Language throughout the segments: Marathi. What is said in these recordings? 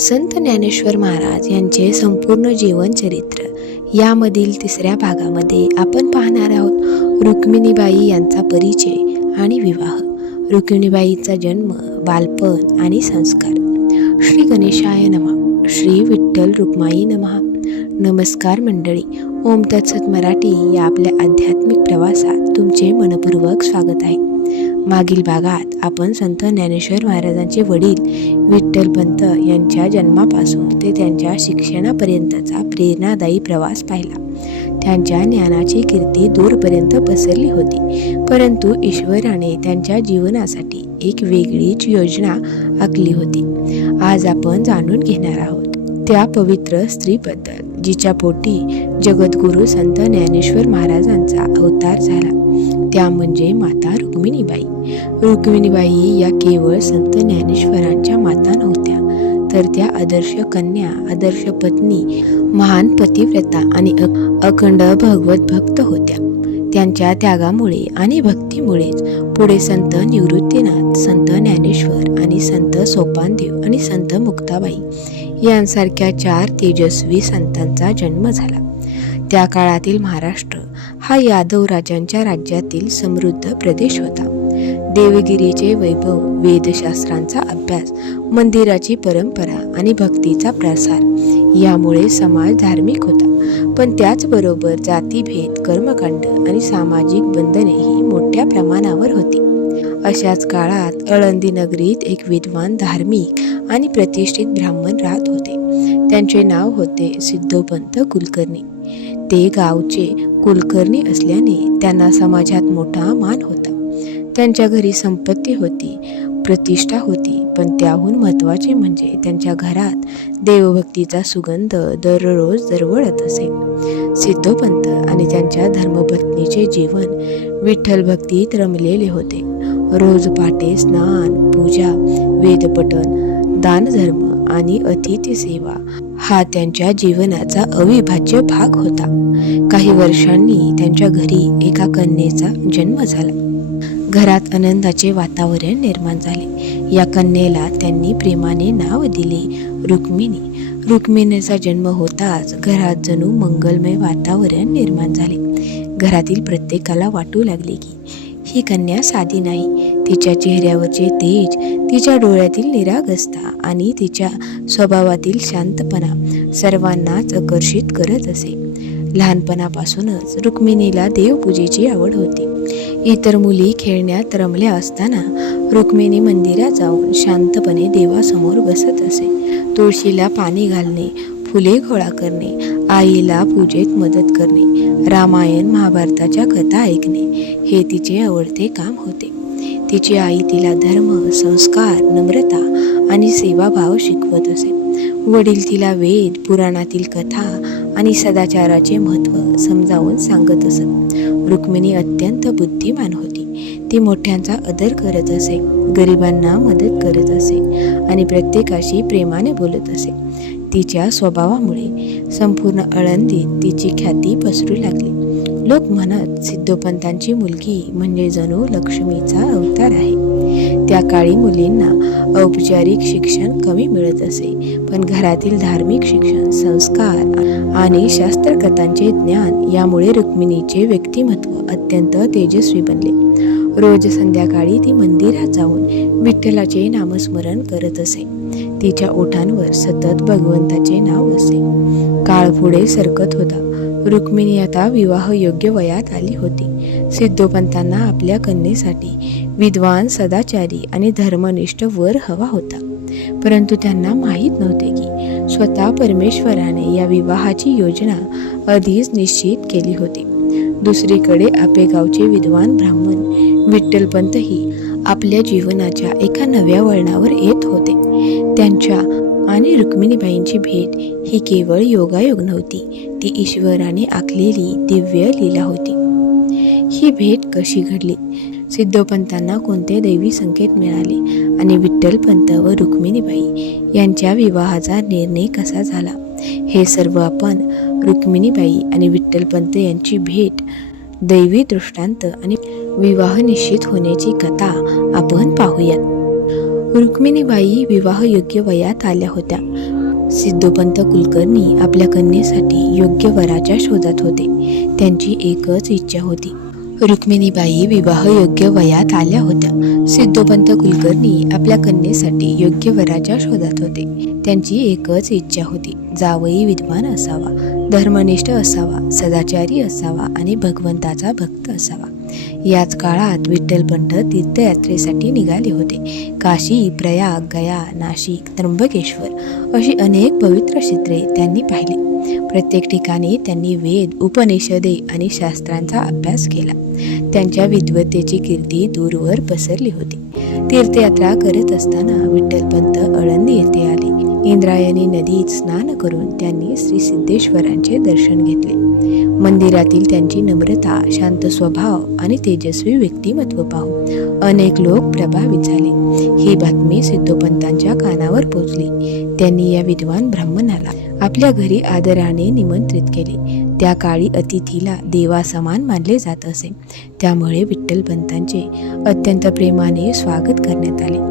संत ज्ञानेश्वर महाराज यांचे संपूर्ण जीवनचरित्र यामधील 3ऱ्या भागामध्ये आपण पाहणार आहोत रुक्मिणीबाई यांचा परिचय आणि विवाह, रुक्मिणीबाईचा जन्म, बालपण आणि संस्कार. श्री गणेशाय नमः. श्री विठ्ठल रुक्माई नमः. नमस्कार मंडळी. ओम तत्सत मराठी या आपल्या आध्यात्मिक प्रवासात तुमचे मनपूर्वक स्वागत आहे. मागील भागात आपण संत ज्ञानेश्वर महाराजांचे वडील विठ्ठलपंत यांच्या जन्मापासून ते त्यांच्या शिक्षणापर्यंतचा प्रेरणादायी प्रवास पाहिला. त्यांच्या ज्ञानाची कीर्ती दूरपर्यंत पसरली होती, परंतु ईश्वराने त्यांच्या जीवनासाठी एक वेगळीच योजना आखली होती. आज आपण जाणून घेणार आहोत त्या पवित्र स्त्रीबद्दल जिच्या पोटी जगद्गुरू संत ज्ञानेश्वर महाराजांचा अवतार झाला. त्या म्हणजे माता रुक्मिणीबाई. रुक्मिणीबाई या केवळ संत ज्ञानेश्वरांच्या माता नव्हत्या, तर त्या आदर्श कन्या, आदर्श पत्नी, महान पतिव्रता आणि अखंड भगवत भक्त होत्या. त्यांच्या त्यागामुळे आणि भक्तीमुळेच पुढे संत निवृत्तीनाथ, संत ज्ञानेश्वर आणि संत सोपानदेव आणि संत मुक्ताबाई यांसारख्या 4 तेजस्वी संतांचा जन्म झाला. त्या काळातील महाराष्ट्र हा यादव राजांच्या राज्यातील समृद्ध प्रदेश होता. देवगिरीचे वैभव, वेदशास्त्रांचा अभ्यास, मंदिराची परंपरा आणि भक्तीचा प्रसार यामुळे समाज धार्मिक होता. पण त्याचबरोबर जातीभेद, कर्मकांड आणि सामाजिक बंधनेही मोठ्या प्रमाणावर होती. अशाच काळात आळंदी नगरीत एक विद्वान, धार्मिक आणि प्रतिष्ठित ब्राह्मण राहत होते. त्यांचे नाव होते सिद्धोपंत कुलकर्णी. ते गावचे कुलकर्णी असल्याने त्यांना समाजात मोठा मान होता. त्यांच्या घरी संपत्ती होती, प्रतिष्ठा होती, पण त्याहून महत्त्वाचे म्हणजे त्यांच्या घरात देवभक्तीचा सुगंध दररोज दरवळत असे. सिद्धोपंत आणि त्यांच्या धर्मपत्नीचे जीवन विठ्ठल भक्तीत रमलेले होते. रोज पहाटे स्नान, पूजा, वेदपठण, दानधर्म आणि अतिथी सेवा हा त्यांच्या जीवनाचा अविभाज्य भाग होता. काही वर्षांनी त्यांच्या घरी एका कन्येचा जन्म झाला. घरात आनंदाचे वातावरण निर्माण झाले. या कन्येला त्यांनी प्रेमाने नाव दिले रुक्मिणी. रुक्मिणीचा जन्म होताच घरात जणू मंगलमय वातावरण निर्माण झाले. घरातील प्रत्येकाला वाटू लागले की ही कन्या साधी नाही. तिच्या चेहऱ्यावरचे तेज, तिच्या डोळ्यातील निरागसता आणि तिच्या स्वभावातील शांतपणा सर्वांनाच आकर्षित करत असे. लहानपणापासूनच रुक्मिणीला देवपूजेची आवड होती. इतर मुली खेळण्यात रमल्या असताना रुक्मिणी मंदिरात जाऊन शांतपणे देवासमोर बसत असे. तुळशीला पाणी घालणे, फुले गोळा करणे, आईला पूजेत मदत करणे, रामायण महाभारताच्या कथा ऐकणे हे तिचे आवडते काम होते. तिची आई तिला धर्म, संस्कार, नम्रता आणि सेवाभाव शिकवत असे. वडील तिला वेद, पुराणातील कथा आणि सदाचाराचे महत्त्व समजावून सांगत असत. रुक्मिणी अत्यंत बुद्धिमान होती. ती मोठ्यांचा आदर करत असे, गरिबांना मदत करत असे आणि प्रत्येकाशी प्रेमाने बोलत असे. तिच्या स्वभावामुळे संपूर्ण आळंदीत तिची ख्याती पसरू लागली. लोक म्हणत, सिद्धोपंतांची मुलगी म्हणजे जणू लक्ष्मीचा अवतार आहे. त्या काळी मुलींना औपचारिक शिक्षण कमी मिळत असे, पण घरातील धार्मिक शिक्षण, संस्कार आणि शास्त्रकथांचे ज्ञान यामुळे रुक्मिणीचे व्यक्तिमत्व अत्यंत तेजस्वी बनले. रोज संध्याकाळी ती मंदिरात जाऊन विठ्ठलाचे नामस्मरण करत असे. तिच्या ओठांवर सतत भगवंताचे नाव असे. काळ पुढे सरकत होता. रुक्मिणी आता विवाह योग्य वयात आली होती. सिद्धोपंतांना आपल्या कन्येसाठी विद्वान, सदाचारी आणि धर्मनिष्ठ वर हवा होता, परंतु त्यांना माहीत नव्हते की स्वतः परमेश्वराने या विवाहाची योजना आधीच निश्चित केली होती. दुसरीकडे आपेगावचे विद्वान ब्राह्मण विठ्ठलपंतही आपल्या जीवनाच्या एका नव्या वळणावर येत होते. त्यांच्या आणि रुक्मिणीबाईंची भेट ही केवळ योगायोग नव्हती, ती ईश्वराने आखलेली दिव्य लीला होती. ही भेट कशी घडली, सिद्धोपंतांना कोणते दैवी संकेत मिळाले आणि विठ्ठलपंत व रुक्मिणीबाई यांच्या विवाहाचा निर्णय कसा झाला, हे सर्व आपण रुक्मिणीबाई आणि विठ्ठलपंत यांची भेट, दैवी दृष्टांत आणि विवाह निश्चित होण्याची कथा आपण पाहूयात. रुक्मिणीबाई विवाहयोग्य वयात आल्या होत्या. सिद्धोपंत कुलकर्णी आपल्या कन्येसाठी योग्य वराच्या शोधात होते. त्यांची एकच इच्छा होती. रुक्मिणीबाई विवाहयोग्य वयात आल्या होत्या. सिद्धोपंत कुलकर्णी आपल्या कन्येसाठी योग्य वराच्या शोधात होते. त्यांची एकच इच्छा होती. जावई विद्वान असावा, धर्मनिष्ठ असावा, सदाचारी असावा आणि भगवंताचा भक्त असावा. याच काळात विठ्ठलपंत तीर्थयात्रेसाठी निघाले होते. काशी, प्रयाग, गया, नाशिक, त्र्यंबकेश्वर अशी अनेक पवित्र क्षेत्रे त्यांनी पाहिली. प्रत्येक ठिकाणी त्यांनी वेद, उपनिषदे आणि शास्त्रांचा अभ्यास केला. त्यांच्या विद्वत्तेची कीर्ती दूरवर पसरली होती. तीर्थयात्रा करत असताना विठ्ठलपंत आळंदी येथे आले. इंद्रायणी नदीत स्नान करून त्यांनी श्री सिद्धेश्वरांचे दर्शन घेतले. मंदिरातील त्यांची नम्रता, शांत स्वभाव आणि तेजस्वी व्यक्तिमत्व पाहून अनेक लोक प्रभावित झाले. ही बातमी सिद्धोपंतांच्या कानावर पोहोचली. त्यांनी या विद्वान ब्राह्मणाला आपल्या घरी आदराने निमंत्रित केले. त्या काळी अतिथीला देवासमान मानले जात असे. त्यामुळे विठ्ठलपंतांचे अत्यंत प्रेमाने स्वागत करण्यात आले.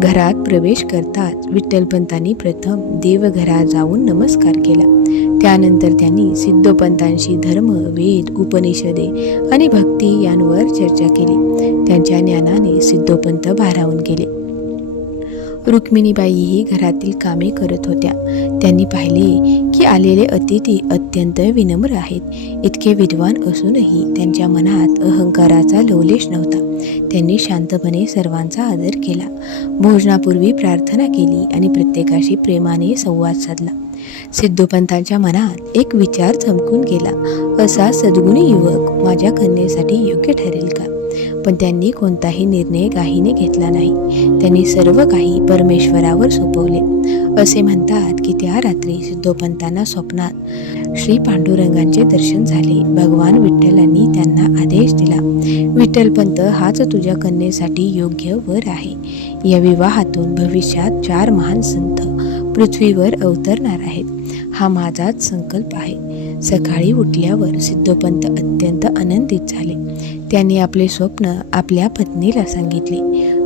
घरात प्रवेश करताच विठ्ठलपंतांनी प्रथम देवघरात जाऊन नमस्कार केला. त्यानंतर त्यांनी सिद्धोपंतांशी धर्म, वेद, उपनिषदे आणि भक्ती यांवर चर्चा केली. त्यांच्या ज्ञानाने सिद्धोपंत भारावून गेले. रुक्मिणीबाईही घरातील कामे करत होत्या. त्यांनी पाहिले की आलेले अतिथी अत्यंत विनम्र आहेत. इतके विद्वान असूनही त्यांच्या मनात अहंकाराचा लवलेश नव्हता. त्यांनी शांतपणे सर्वांचा आदर केला. भोजनापूर्वी प्रार्थना केली आणि प्रत्येकाशी प्रेमाने संवाद साधला. सिद्धोपंतांच्या मनात एक विचार चमकून गेला. असा सद्गुणी युवक माझ्या कन्येसाठी योग्य ठरेल का? पण त्यांनी कोणताही निर्णय घाईने घेतला नाही. त्यांनी सर्व काही परमेश्वरावर सोपवले. असे म्हणतात की त्या रात्री सिद्धोपंतांना स्वप्नात श्री पांडुरंगांचे दर्शन झाले. भगवान विठ्ठलांनी त्यांना आदेश दिला, विठ्ठलपंत हाच तुझ्या कन्येसाठी योग्य वर आहे. या विवाहातून भविष्यात 4 महान संत पृथ्वीवर अवतरणार आहेत. हा माझाच संकल्प आहे. सकाळी उठल्यावर सिद्धोपंत अत्यंत आनंदित झाले. त्यांनी आपले स्वप्न आपल्या पत्नीला सांगितले.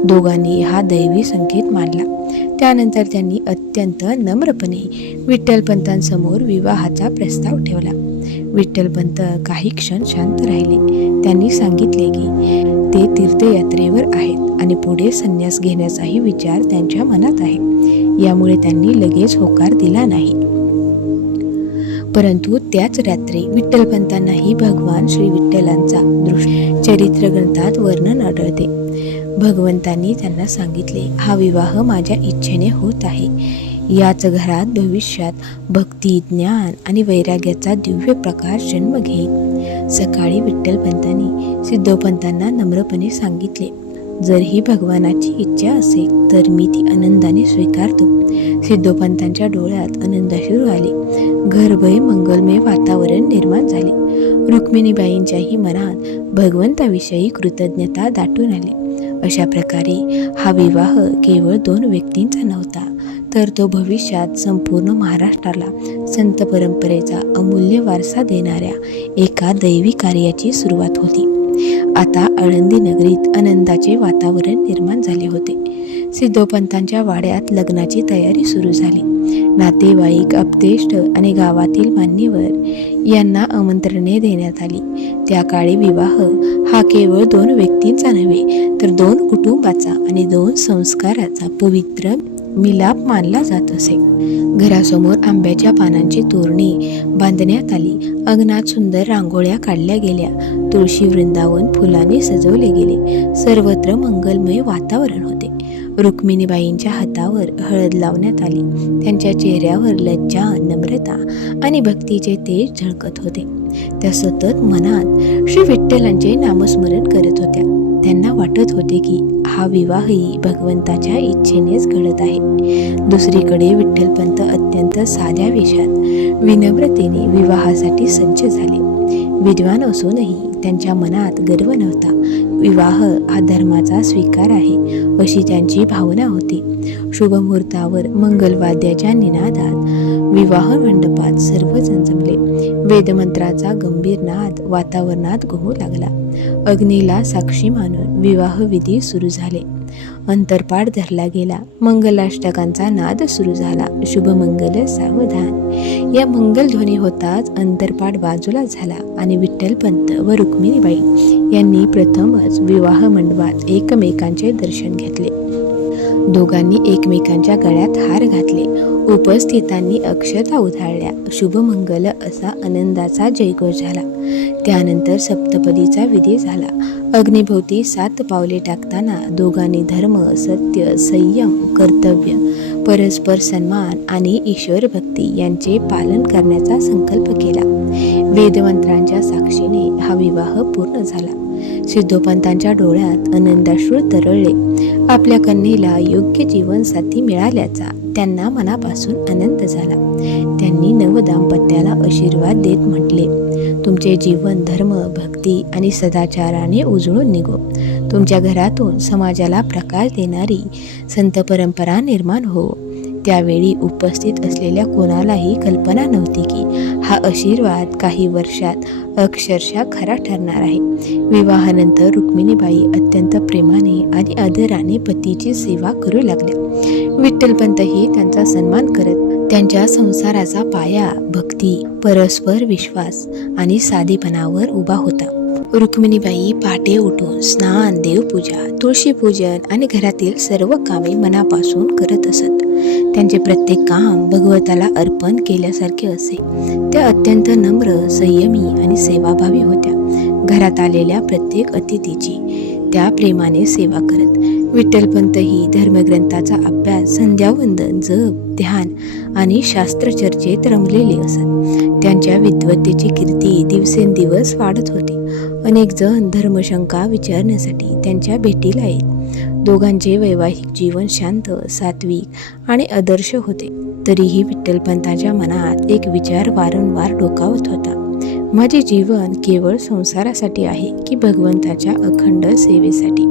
दोघांनी हा दैवी संकेत मानला. त्यानंतर त्यांनी अत्यंत नम्रपणे विठ्ठलपंतांसमोर विवाहाचा प्रस्ताव ठेवला. विठ्ठलपंत काही क्षण शांत राहिले. त्यांनी सांगितले की ते तीर्थयात्रेवर आहेत आणि पुढे संन्यास घेण्याचाही विचार त्यांच्या मनात आहे. यामुळे त्यांनी लगेच होकार दिला नाही. परंतु त्याच रात्री विठ्ठलपंतांनाही भगवान श्री विठ्ठलांचा चरित्र ग्रंथात वर्णन आढळते. भगवंतांनी त्यांना सांगितले, हा विवाह माझ्या इच्छेने होत आहे. याच घरात भविष्यात भक्ती, ज्ञान आणि वैराग्याचा दिव्य प्रकाश जन्म घेईल. सकाळी विठ्ठलपंतांनी सिद्धोपंतांना नम्रपणे सांगितले, जर ही भगवानाची इच्छा असेल तर मी ती आनंदाने स्वीकारतो. सिद्धोपंतांच्या डोळ्यात आनंदाश्रू आले. घरभर मंगलमय वातावरण निर्माण झाले. रुक्मिणीबाईंच्याही मनात भगवंताविषयी कृतज्ञता दाटून आली. अशा प्रकारे हा विवाह केवळ 2 व्यक्तींचा नव्हता, तर तो भविष्यात संपूर्ण महाराष्ट्राला संत परंपरेचा अमूल्य वारसा देणाऱ्या एका दैवी कार्याची सुरुवात होती. आता आळंदी नगरीत आनंदाचे वातावरण निर्माण झाले होते. सिद्धोपंतांच्या वाड्यात लग्नाची तयारी सुरू झाली. नातेवाईक, आप्तेष्ट आणि गावातील मान्यवर यांना आमंत्रणे देण्यात आली. त्या काळी विवाह हा केवळ 2 व्यक्तींचा नव्हे, तर 2 कुटुंबाचा आणि 2 संस्काराचा पवित्र मिलाप मानला जात असे. घरासमोर आंब्याच्या पानांची तोरणे बांधण्यात आली. अंगणात सुंदर रांगोळ्या काढल्या गेल्या. तुळशी वृंदावन फुलांनी सजवले गेले. सर्वत्र मंगलमय वातावरण होते. रुक्मिणीबाईंच्या हातावर हळद लावण्यात आली. त्यांच्या चेहऱ्यावर लज्जा, नम्रता आणि भक्तीचे तेज झळकत होते. त्या सतत मनात श्री विठ्ठलांचे नामस्मरण करत होत्या. त्यांना वाटत होते की हा विवाहही भगवंताच्या इच्छेनेच घडत आहे. दुसरीकडे विठ्ठलपंत अत्यंत साध्या वेशात विनम्रतेने विवाहासाठी सज्ज झाले. विद्वान असूनही त्यांच्या मनात गर्व नव्हता. विवाह हा धर्माचा स्वीकार आहे अशी त्यांची भावना होती. शुभमुहूर्तावर मंगलवाद्याच्या निनादात विवाह मंडपात सर्वजण जमले. वेदमंत्राचा गंभीर नाद वातावरणात घुमू लागला. अग्नीला साक्षी मानून विवाहविधी सुरू झाले. अंतरपाठ धरला गेला. मंगलाष्टकांचा नाद सुरू झाला. शुभमंगल सावधान या मंगलध्वनी होताच अंतरपाठ बाजूला झाला आणि विठ्ठलपंत व रुक्मिणीबाई यांनी प्रथमच विवाह मंडपात एकमेकांचे दर्शन घेतले. दोघांनी एकमेकांच्या गळ्यात हार घातले. उपस्थितांनी अक्षता उधळल्या. शुभमंगल असा आनंदाचा जयघोष झाला. त्यानंतर सप्तपदीचा विधी झाला. अग्निभोवती 7 पावले टाकताना दोघांनी धर्म, सत्य, संयम, कर्तव्य, परस्पर सन्मान आणि ईश्वर भक्ती यांचे पालन करण्याचा संकल्प केला. वेदमंत्रांच्या साक्षीने हा विवाह पूर्ण झाला. सिद्धोपंतांच्या डोळ्यात आनंदाश्रू तरळले. आपल्या कन्येला योग्य जीवनसाथी मिळाल्याचा त्यांना मनापासून आनंद झाला. त्यांनी नवदाम्पत्याला आशीर्वाद देत म्हटले, तुमचे जीवन धर्म, भक्ती आणि सदाचाराने उजळून निघो. तुमच्या घरातून समाजाला प्रकाश देणारी संत परंपरा निर्माण हो. त्यावेळी उपस्थित असलेल्या कोणालाही कल्पना नव्हती की हा आशीर्वाद काही वर्षात अक्षरशः खरा ठरणार आहे. विवाहानंतर रुक्मिणीबाई अत्यंत प्रेमाने आणि आदराने पतीची सेवा करू लागल्या. विठ्ठलपंतही त्यांचा सन्मान करत त्यांच्या संसाराचा पाया भक्ती, परस्पर विश्वास आणि साधेपणावर उभा होता. रुक्मिणीबाई पहाटे उठून स्नान, देवपूजा, तुळशीपूजन आणि घरातील सर्व कामे मनापासून करत असत. त्यांचे प्रत्येक काम भगवताला अर्पण केल्यासारखे असे. त्या अत्यंत नम्र, संयमी आणि सेवाभावी होत्या. घरात आलेल्या प्रत्येक अतिथीची त्या प्रेमाने सेवा करत. विठ्ठलपंतही धर्मग्रंथाचा अभ्यास, संध्यावंदन, जप, ध्यान आणि शास्त्रचर्चेत रमलेले असत. त्यांच्या विद्वत्तेची कीर्ती दिवसेंदिवस वाढत होती. अनेक जण धर्मशंका विचारण्यासाठी त्यांच्या भेटीला येत. दोघांचे वैवाहिक जीवन शांत, सात्विक आणि आदर्श होते. तरीही विठ्ठलपंतांच्या मनात एक विचार वारंवार डोकावत होता, माझे जीवन केवळ संसारासाठी आहे की भगवंताच्या अखंड सेवेसाठी?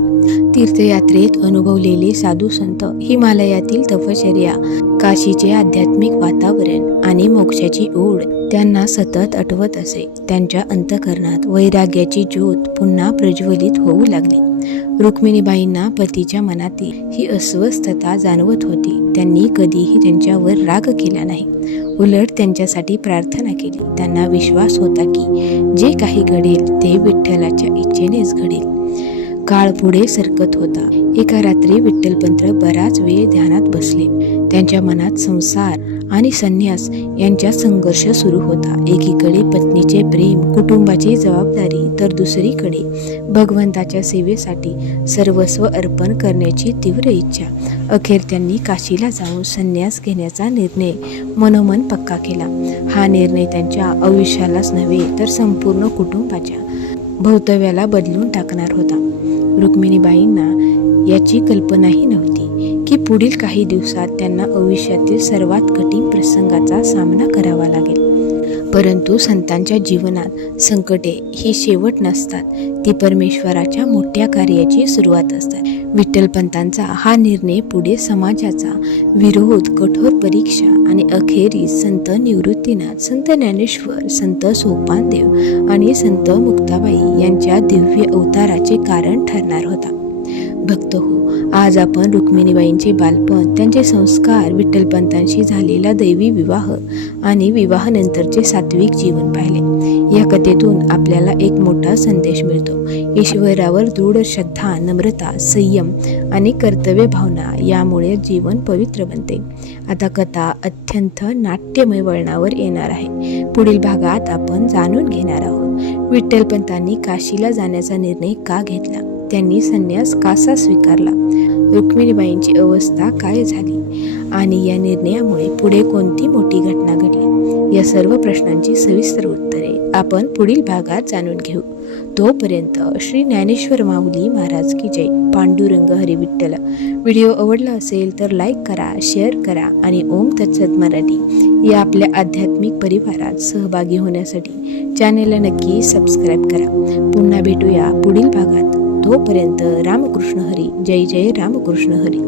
तीर्थयात्रेत अनुभवलेले साधू संत, हिमालयातील तपश्चर्या, काशीचे आध्यात्मिक वातावरण आणि मोक्षाची ओढ त्यांना सतत आठवत असे. त्यांच्या अंतःकरणात वैराग्याची ज्योत पुन्हा प्रज्वलित होऊ लागली. रुक्मिणीबाईंना पतीच्या मनातील ही अस्वस्थता जाणवत होती. त्यांनी कधीही त्यांच्यावर राग केला नाही, उलट त्यांच्यासाठी प्रार्थना केली. त्यांना विश्वास होता की जे काही घडेल ते विठ्ठलाच्या इच्छेनेच घडेल. काळ पुढे सरकत होता. एका रात्री विठ्ठलपंत बराच वेळ ध्यानात बसले. त्यांच्या मनात संसार आणि संन्यास यांचा संघर्ष सुरू होता. एकीकडे पत्नीचे प्रेम, कुटुंबाची जबाबदारी, तर दुसरीकडे भगवंताच्या सेवेसाठी सर्वस्व अर्पण करण्याची तीव्र इच्छा. अखेर त्यांनी काशीला जाऊन संन्यास घेण्याचा निर्णय मनोमन पक्का केला. हा निर्णय त्यांच्या आयुष्यालाच नव्हे तर संपूर्ण कुटुंबाच्या भवितव्याला बदलून टाकणार होता. रुक्मिणीबाईंना याची कल्पनाही नव्हती की पुढील काही दिवसात त्यांना आयुष्यातील सर्वात कठीण प्रसंगाचा सामना करावा लागेल. परंतु संतांच्या जीवनात संकटे ही शेवट नसतात, ती परमेश्वराच्या मोठ्या कार्याची सुरुवात असतात. विठ्ठलपंतांचा हा निर्णय पुढे समाजाचा विरोध, कठोर परीक्षा आणि अखेरीस संत निवृत्तीनाथ, संत ज्ञानेश्वर, संत सोपानदेव आणि संत मुक्ताबाई यांच्या दिव्य अवताराचे कारण ठरणार होता. भक्त हो, आज आपण रुक्मिणीबाईंचे बालपण, त्यांचे संस्कार, विठ्ठलपंतांशी झालेला दैवी विवाह आणि विवाहानंतरचे सात्विक जीवन पाहिले. या कथेतून आपल्याला एक मोठा संदेश मिळतो. ईश्वरावर दृढ श्रद्धा, नम्रता, संयम आणि कर्तव्य भावना यामुळे जीवन पवित्र बनते. आता कथा अत्यंत नाट्यमय वळणावर येणार आहे. पुढील भागात आपण जाणून घेणार आहोत विठ्ठलपंतांनी काशीला जाण्याचा निर्णय का घेतला, त्यांनी संन्यास कसा स्वीकारला, रुक्मिणीबाईंची अवस्था काय झाली आणि या निर्णयामुळे पुढे कोणती मोठी घटना घडली. या सर्व प्रश्नांची सविस्तर उत्तरे आपण पुढील भागात जाणून घेऊ. तोपर्यंत श्री ज्ञानेश्वर माऊली महाराज की जय. पांडुरंग हरी विठ्ठल. व्हिडिओ आवडला असेल तर लाईक करा, शेअर करा आणि ओम तत्सत मराठी या आपल्या आध्यात्मिक परिवारात सहभागी होण्यासाठी चॅनेलला नक्की सबस्क्राईब करा. पुन्हा भेटूया पुढील भागात. तोपर्यंत रामकृष्ण हरी. जय जय रामकृष्ण हरी.